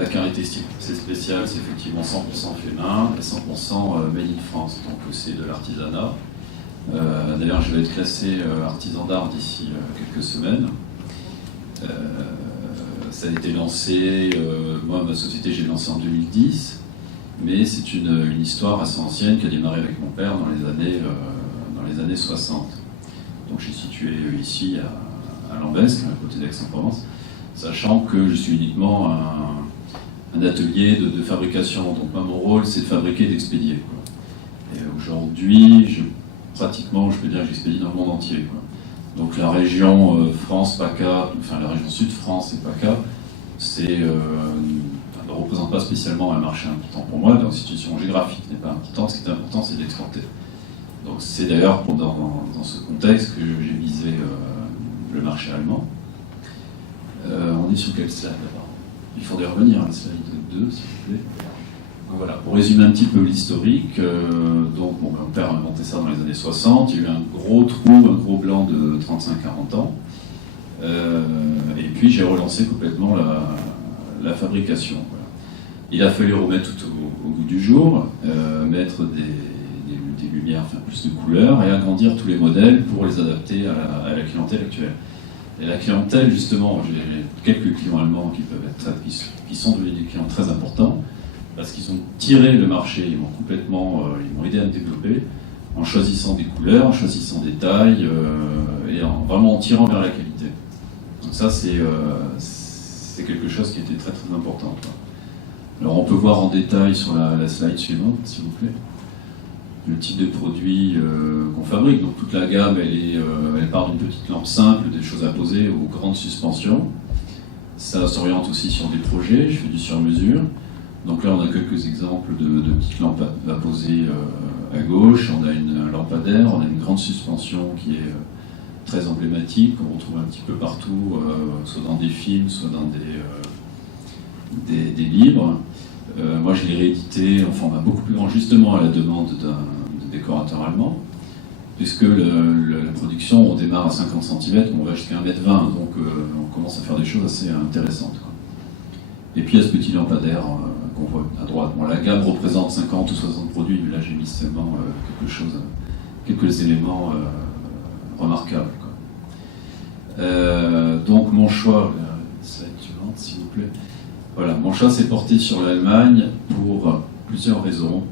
la caractéristique assez spéciale, c'est effectivement 100% fait main et 100% made in France, donc c'est de l'artisanat. D'ailleurs, je vais être classé artisan d'art d'ici quelques semaines. Ça a été lancé, moi ma société j'ai lancé en 2010, mais c'est une histoire assez ancienne qui a démarré avec mon père dans les années 60. Donc j'ai situé ici à Lambesc, à côté d'Aix-en-Provence, sachant que je suis uniquement un atelier de fabrication. Donc moi mon rôle c'est de fabriquer et d'expédier. Et aujourd'hui, pratiquement je peux dire que j'expédie dans le monde entier. Donc la région France, PACA, enfin la région Sud-France et PACA, ne représente pas spécialement un marché important pour moi, la situation géographique n'est pas importante, ce qui est important c'est d'exporter. Donc c'est d'ailleurs dans ce contexte que j'ai visé le marché allemand. On est sur quel slide là-bas? Il faudrait revenir à la slide 2 s'il vous plaît. Donc voilà, pour résumer un petit peu l'historique, donc mon père a inventé ça dans les années 60, il y a eu un gros trou, un gros blanc de 35-40 ans, et puis j'ai relancé complètement la fabrication. Voilà. Il a fallu remettre tout au goût du jour, mettre des lumières, enfin plus de couleurs, et agrandir tous les modèles pour les adapter à la clientèle actuelle. Et la clientèle, justement, j'ai quelques clients allemands qui sont devenus des clients très importants, parce qu'ils ont tiré le marché, ils m'ont aidé à me développer, en choisissant des couleurs, en choisissant des tailles, et vraiment en tirant vers la qualité. Donc ça, c'est quelque chose qui était très très important. Alors on peut voir en détail sur la slide suivante, s'il vous plaît, le type de produit qu'on fabrique. Donc toute la gamme, elle part d'une petite lampe simple, des choses à poser, aux grandes suspensions. Ça s'oriente aussi sur des projets, je fais du sur-mesure. Donc là, on a quelques exemples de petites lampes à poser à gauche. On a un lampadaire, on a une grande suspension qui est très emblématique, qu'on retrouve un petit peu partout, soit dans des films, soit dans des livres. Moi, je l'ai réédité en format beaucoup plus grand, justement à la demande d'un décorateur allemand, puisque la production, on démarre à 50 cm, on va jusqu'à 1,20 m, donc on commence à faire des choses assez intéressantes. Et puis il y a ce petit lampadaire qu'on voit à droite. Bon, la gamme représente 50 ou 60 produits, mais là j'ai mis seulement quelques éléments remarquables. Donc mon choix, slide suivante s'il vous plaît. Voilà, mon choix s'est porté sur l'Allemagne pour plusieurs raisons.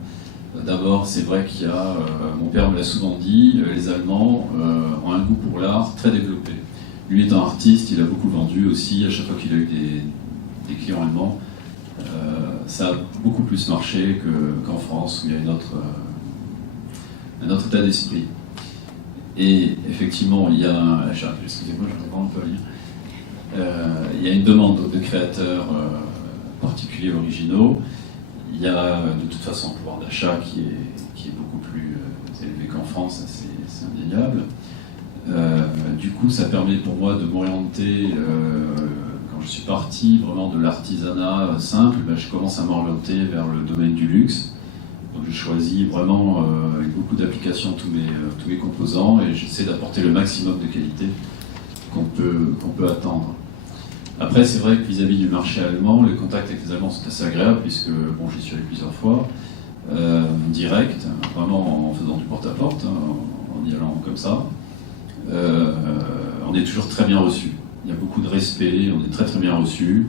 D'abord, c'est vrai qu'il y a, mon père me l'a souvent dit, les Allemands ont un goût pour l'art très développé. Lui étant artiste, il a beaucoup vendu aussi, à chaque fois qu'il a eu des clients allemands, ça a beaucoup plus marché qu'en France, où il y a un autre état d'esprit. Et effectivement, il y a excusez-moi, je reprends un peu à lire. Il y a une demande de créateurs particuliers, originaux. Il y a de toute façon un pouvoir d'achat qui est beaucoup plus élevé qu'en France, c'est indéniable. Du coup, ça permet pour moi de m'orienter, quand je suis parti vraiment de l'artisanat simple, je commence à m'orienter vers le domaine du luxe. Donc je choisis vraiment avec beaucoup d'applications tous mes composants et j'essaie d'apporter le maximum de qualité qu'on peut attendre. Après, c'est vrai que vis-à-vis du marché allemand, les contacts avec les Allemands sont assez agréables, puisque bon, j'y suis allé plusieurs fois, direct, vraiment en faisant du porte-à-porte, en y allant comme ça. On est toujours très bien reçus. Il y a beaucoup de respect, on est très très bien reçus.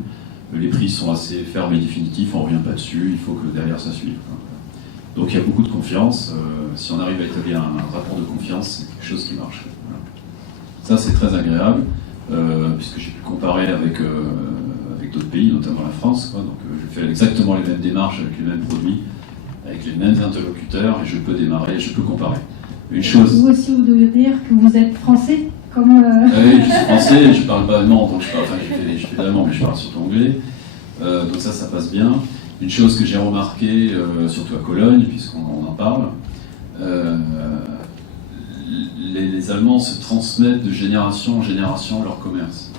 Les prix sont assez fermes et définitifs, on ne revient pas dessus, il faut que derrière ça suive. Donc il y a beaucoup de confiance. Si on arrive à établir un rapport de confiance, c'est quelque chose qui marche. Voilà. Ça, c'est très agréable. Puisque j'ai pu comparer avec d'autres pays, notamment la France. Donc je fais exactement les mêmes démarches avec les mêmes produits, avec les mêmes interlocuteurs, et je peux démarrer, je peux comparer. Une chose... Vous aussi, vous devez dire que vous êtes français comme Oui, je suis français, je parle pas allemand, donc je fais l'allemand, mais je parle surtout anglais. Donc ça passe bien. Une chose que j'ai remarqué, surtout à Cologne, puisqu'on en parle, les Allemands se transmettent de génération en génération leur commerce.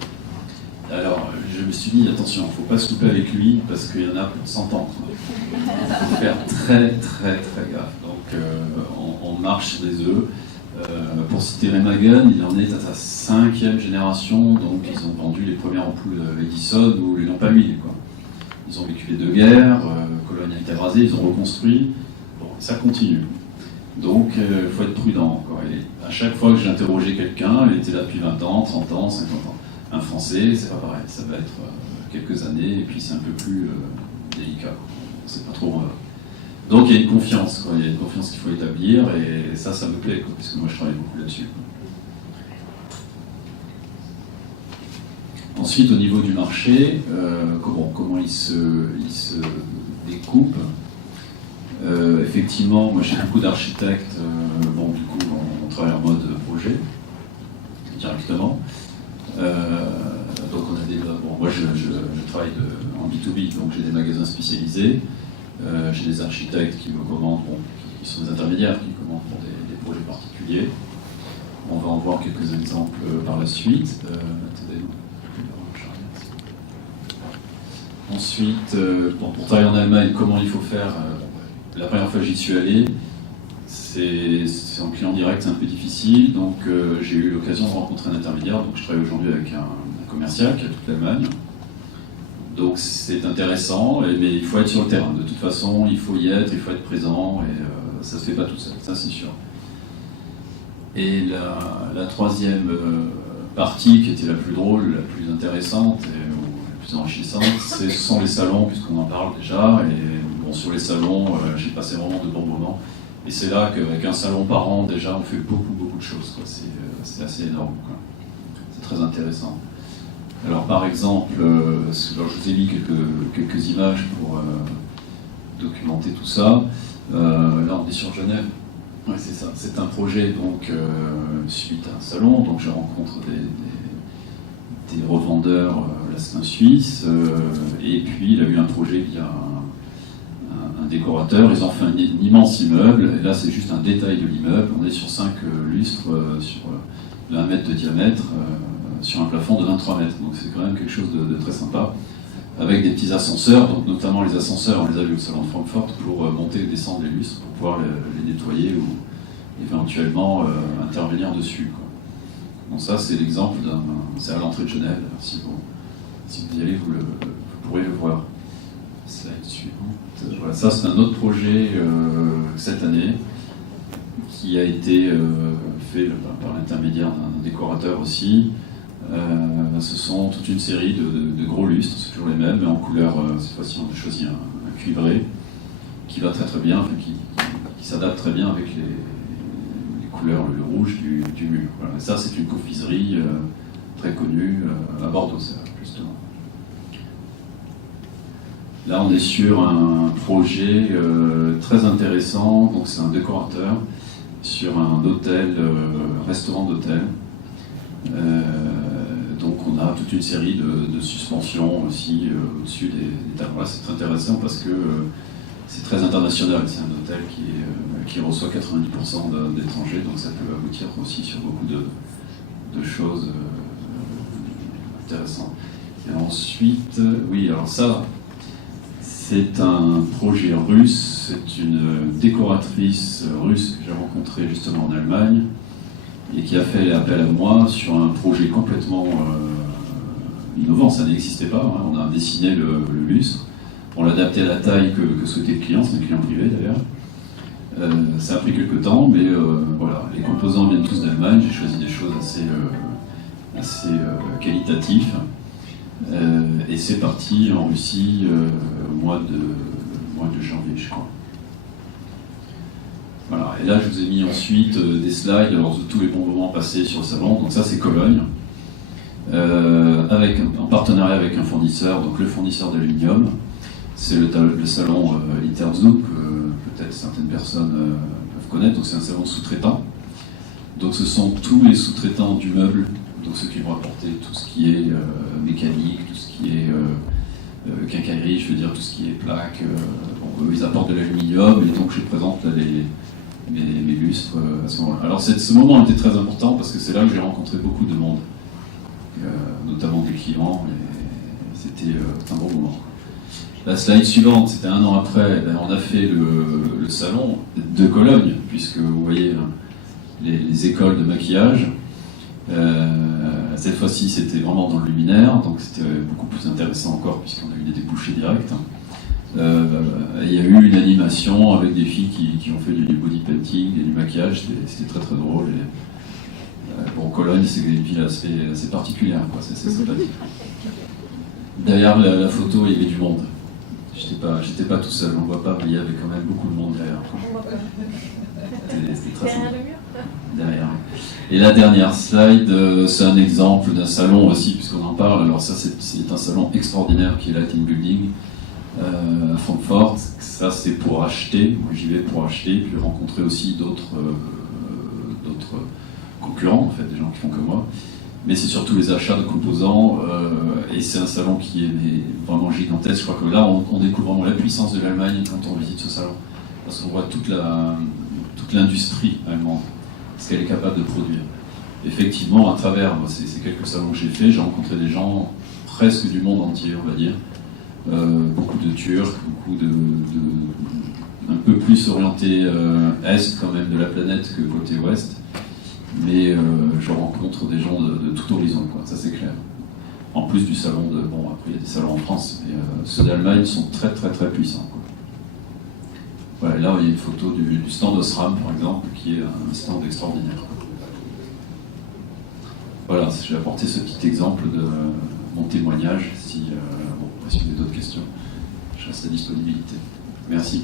Alors, je me suis dit, attention, il ne faut pas se couper avec lui, parce qu'il y en a pour 100 ans. Il faut faire très, très, très gaffe. Donc, on marche sur des œufs. Pour citer Remagen, il en est à sa 5e génération, donc ils ont vendu les premières ampoules Edison ou les lampes à huile. Ils ont vécu les deux guerres, Cologne a été rasée, ils ont reconstruit, bon, ça continue. Donc il faut être prudent, quoi. Et à chaque fois que j'ai interrogé quelqu'un, il était là depuis 20 ans, 30 ans, 50 ans. Un Français, c'est pas pareil, ça va être quelques années, et puis c'est un peu plus délicat. C'est pas trop... Donc il y a une confiance, quoi. Il y a une confiance qu'il faut établir, et ça me plaît, quoi, parce que moi je travaille beaucoup là-dessus. Ensuite, au niveau du marché, comment il se découpe. Effectivement, moi j'ai beaucoup d'architectes, du coup on travaille en mode projet, directement. Donc on a moi je travaille en B2B, donc j'ai des magasins spécialisés, j'ai des architectes qui me commandent, qui sont des intermédiaires, qui commandent pour des projets particuliers. On va en voir quelques exemples par la suite. Ensuite, pour travailler en Allemagne, comment il faut faire? La première fois que j'y suis allé, c'est en client direct, c'est un peu difficile, donc j'ai eu l'occasion de rencontrer un intermédiaire, donc je travaille aujourd'hui avec un commercial qui a toute l'Allemagne. Donc c'est intéressant, mais il faut être sur le terrain. De toute façon, il faut y être, il faut être présent, et ça ne se fait pas tout seul, ça c'est sûr. Et la troisième partie, qui était la plus drôle, la plus intéressante, enrichissante, ce sont les salons, puisqu'on en parle déjà, et sur les salons, j'ai passé vraiment de bons moments, et c'est là qu'avec un salon par an, déjà, on fait beaucoup de choses, quoi. C'est assez énorme, quoi. C'est très intéressant. Alors par exemple, je vous ai mis quelques images pour documenter tout ça. Là on est sur Genève, ouais, c'est ça, c'est un projet donc suite à un salon, donc je rencontre des revendeurs un Suisse, et puis il a eu un projet via un décorateur, ils ont fait un immense immeuble, et là c'est juste un détail de l'immeuble, on est sur 5 lustres, sur 1 mètre de diamètre, sur un plafond de 23 mètres, donc c'est quand même quelque chose de très sympa, avec des petits ascenseurs, donc notamment les ascenseurs, on les a vus au salon de Francfort, pour monter et descendre les lustres, pour pouvoir les nettoyer ou éventuellement intervenir dessus, quoi. Donc ça c'est l'exemple c'est à l'entrée de Genève, si vous y allez, vous pourrez le voir. Slide suivante. Voilà, ça c'est un autre projet cette année qui a été fait par l'intermédiaire d'un décorateur aussi. Ce sont toute une série de gros lustres, c'est toujours les mêmes, mais en couleur, cette fois-ci on a choisi un cuivré qui va très bien, qui s'adapte très bien avec les couleurs, le rouge du mur. Voilà. Ça c'est une confiserie très connue à Bordeaux, justement. Là, on est sur un projet très intéressant. Donc, c'est un décorateur sur un hôtel, restaurant d'hôtel. Donc, on a toute une série de suspensions aussi au-dessus des tables. Voilà, c'est très intéressant parce que c'est très international. C'est un hôtel qui reçoit 90% d'étrangers, donc ça peut aboutir aussi sur beaucoup de choses intéressantes. Et ensuite, oui, alors ça, c'est un projet russe, c'est une décoratrice russe que j'ai rencontrée justement en Allemagne et qui a fait appel à moi sur un projet complètement innovant, ça n'existait pas, hein. On a dessiné le lustre, on l'a adapté à la taille que souhaitait le client, c'est un client privé d'ailleurs. Ça a pris quelques temps, mais voilà, les composants viennent tous d'Allemagne, j'ai choisi des choses assez qualitatives. Et c'est parti en Russie au mois de janvier, je crois. Voilà, et là je vous ai mis ensuite des slides alors, de tous les bons moments passés sur le salon. Donc ça c'est Cologne, en partenariat avec un fournisseur, donc le fournisseur d'aluminium. C'est le salon Interzug, peut-être certaines personnes peuvent connaître, donc c'est un salon sous-traitant. Donc ce sont tous les sous-traitants du meuble, donc ceux qui vont apporter tout ce qui est mécanique, tout ce qui est quincaillerie, je veux dire tout ce qui est plaques, ils apportent de l'aluminium, et donc je présente là, mes lustres à ce moment-là. Alors ce moment était très important parce que c'est là que j'ai rencontré beaucoup de monde, notamment des clients, et c'était un bon moment. La slide suivante, c'était 1 an après, on a fait le salon de Cologne, puisque vous voyez les écoles de maquillage. Cette fois-ci, c'était vraiment dans le luminaire, donc c'était beaucoup plus intéressant encore, puisqu'on a eu des débouchés directs. Il y a eu une animation avec des filles qui ont fait du body painting et du maquillage, c'était très très drôle. Et, bon, Cologne, c'est une ville assez particulière, quoi, c'est sympathique. Derrière la photo, il y avait du monde. J'étais pas tout seul, on ne voit pas, mais il y avait quand même beaucoup de monde derrière. C'était très sympa. Derrière. Et la dernière slide, c'est un exemple d'un salon aussi, puisqu'on en parle. Alors ça, c'est un salon extraordinaire qui est Lighting Building à Francfort. Ça, c'est pour acheter. Moi, j'y vais pour acheter, puis rencontrer aussi d'autres concurrents, en fait, des gens qui font comme moi. Mais c'est surtout les achats de composants, et c'est un salon qui est vraiment gigantesque. Je crois que là, on découvre vraiment la puissance de l'Allemagne quand on visite ce salon. Parce qu'on voit toute l'industrie allemande, ce qu'elle est capable de produire. Effectivement, à travers ces quelques salons que j'ai faits, j'ai rencontré des gens presque du monde entier, on va dire. Beaucoup de Turcs, beaucoup un peu plus orientés est quand même de la planète que côté ouest. Mais je rencontre des gens de tout horizon, quoi, ça c'est clair. En plus du salon bon, après il y a des salons en France, mais ceux d'Allemagne sont très très très puissants, quoi. Voilà, là il y a une photo du stand Osram par exemple, qui est un stand extraordinaire, quoi. Voilà, j'ai apporté ce petit exemple de mon témoignage. Si vous avez d'autres questions, je reste à disponibilité. Merci.